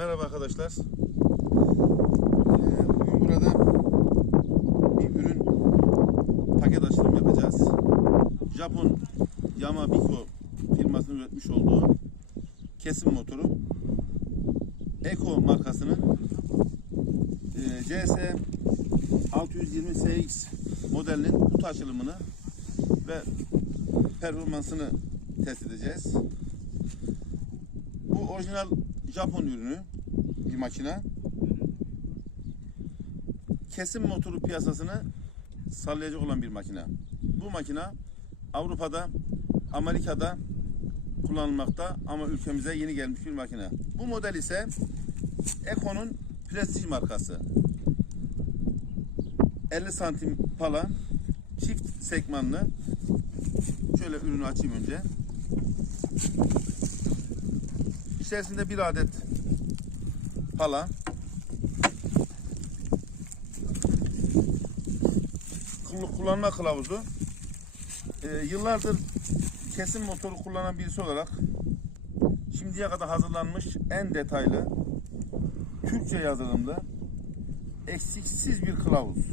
Merhaba arkadaşlar. Ee, Bugün burada bir ürün paket açılım yapacağız. Japon Yamabico firmasının üretmiş olduğu kesim motoru Eco markasının CS 620 SX modelinin kutu açılımını ve performansını test edeceğiz. Bu orijinal Japon ürünü bir makine. Kesim motoru piyasasını sallayacak olan bir makine. Bu makine Avrupa'da, Amerika'da kullanılmakta ama ülkemize yeni gelmiş bir makine. Bu model ise Eco'nun prestij markası. 50 santim pala, çift sekmanlı. Şöyle ürünü açayım önce. İçerisinde bir adet pala. Kul- Kullanma kılavuzu. Ee, yıllardır kesim motoru kullanan birisi olarak şimdiye kadar hazırlanmış en detaylı Türkçe yazılımlı eksiksiz bir kılavuz.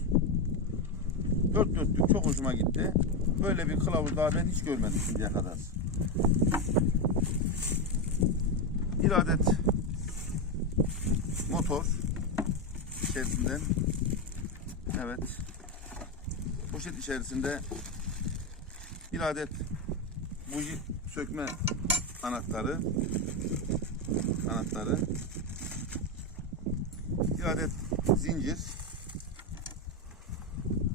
Dört dörtlük çok hoşuma gitti. Böyle bir kılavuz daha ben hiç görmedim şimdiye kadar. Bir adet motor içerisinden evet. Poşet içerisinde bir adet buji sökme anahtarı. Anahtarı. Bir adet zincir.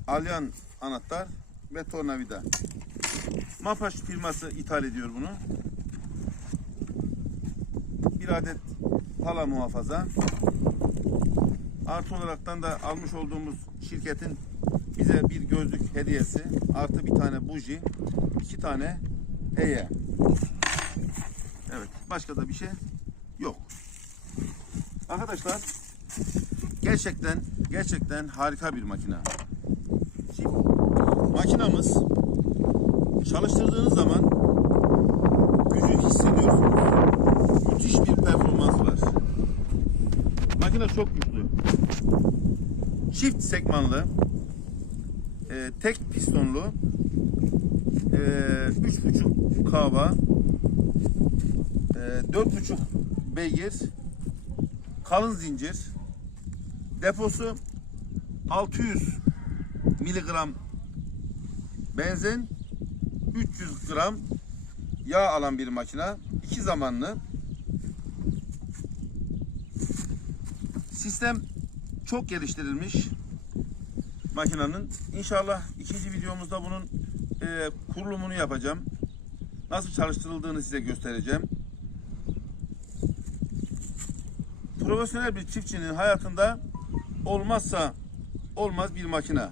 Alyan anahtar ve tornavida. Mapaş firması ithal ediyor bunu bir adet pala muhafaza. Artı olaraktan da almış olduğumuz şirketin bize bir gözlük hediyesi. Artı bir tane buji. iki tane eye. Evet. Başka da bir şey yok. Arkadaşlar gerçekten gerçekten harika bir makine. Makinamız çalıştırdığınız zaman gücü hissediyorsunuz müthiş bir performans var. Makine çok güçlü. Çift sekmanlı, e, tek pistonlu, e, üç buçuk kava, e, dört buçuk beygir, kalın zincir, deposu 600 miligram benzin, 300 gram yağ alan bir makine. iki zamanlı. Sistem çok geliştirilmiş makinenin. İnşallah ikinci videomuzda bunun e, kurulumunu yapacağım. Nasıl çalıştırıldığını size göstereceğim. Profesyonel bir çiftçinin hayatında olmazsa olmaz bir makine.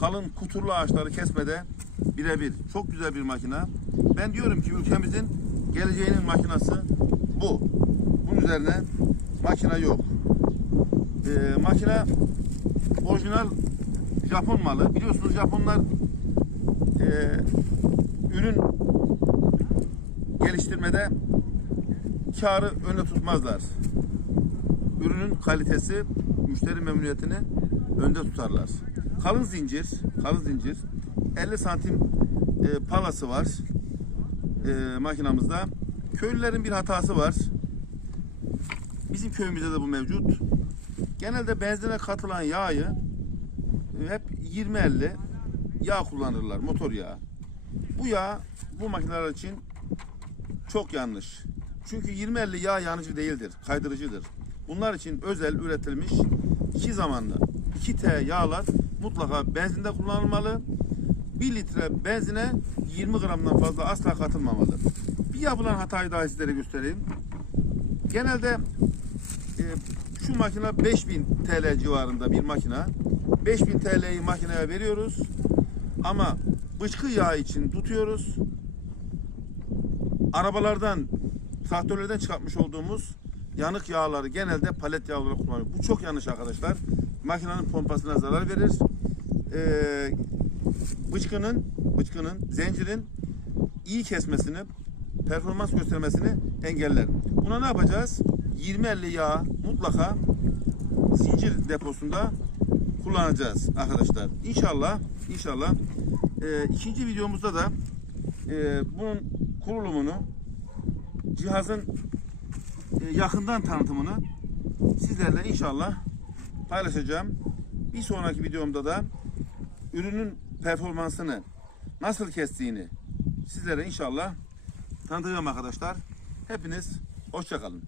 Kalın kuturlu ağaçları kesmede birebir. Çok güzel bir makine. Ben diyorum ki ülkemizin geleceğinin makinası bu. Bunun üzerine makine yok. Ee, makine orijinal Japon malı. Biliyorsunuz Japonlar e, ürün geliştirmede karı önde tutmazlar. Ürünün kalitesi, müşteri memnuniyetini önde tutarlar. Kalın zincir, kalın zincir 50 santim e, palası var e, makinamızda. Köylülerin bir hatası var. Bizim köyümüzde de bu mevcut. Genelde benzine katılan yağı e, hep 20-50 yağ kullanırlar, motor yağı. Bu yağ bu makineler için çok yanlış. Çünkü 20-50 yağ yanıcı değildir, kaydırıcıdır. Bunlar için özel üretilmiş iki zamanlı 2T yağlar mutlaka benzinde kullanılmalı. 1 litre benzine 20 gramdan fazla asla katılmamalı. Bir yapılan hatayı daha sizlere göstereyim. Genelde e, şu makine 5000 TL civarında bir makine. 5000 TL'yi makineye veriyoruz. Ama bıçkı yağı için tutuyoruz. Arabalardan, traktörlerden çıkartmış olduğumuz yanık yağları genelde palet yağı olarak kullanıyoruz. Bu çok yanlış arkadaşlar. Makinenin pompasına zarar verir. Ee, bıçkının, bıçkının, zincirin iyi kesmesini, performans göstermesini engeller. Buna ne yapacağız? 20-50 yağ mutlaka zincir deposunda kullanacağız arkadaşlar. İnşallah inşallah e, ikinci videomuzda da e, bunun kurulumunu cihazın e, yakından tanıtımını sizlerle inşallah paylaşacağım. Bir sonraki videomda da ürünün performansını nasıl kestiğini sizlere inşallah tanıtacağım arkadaşlar. Hepiniz hoşçakalın.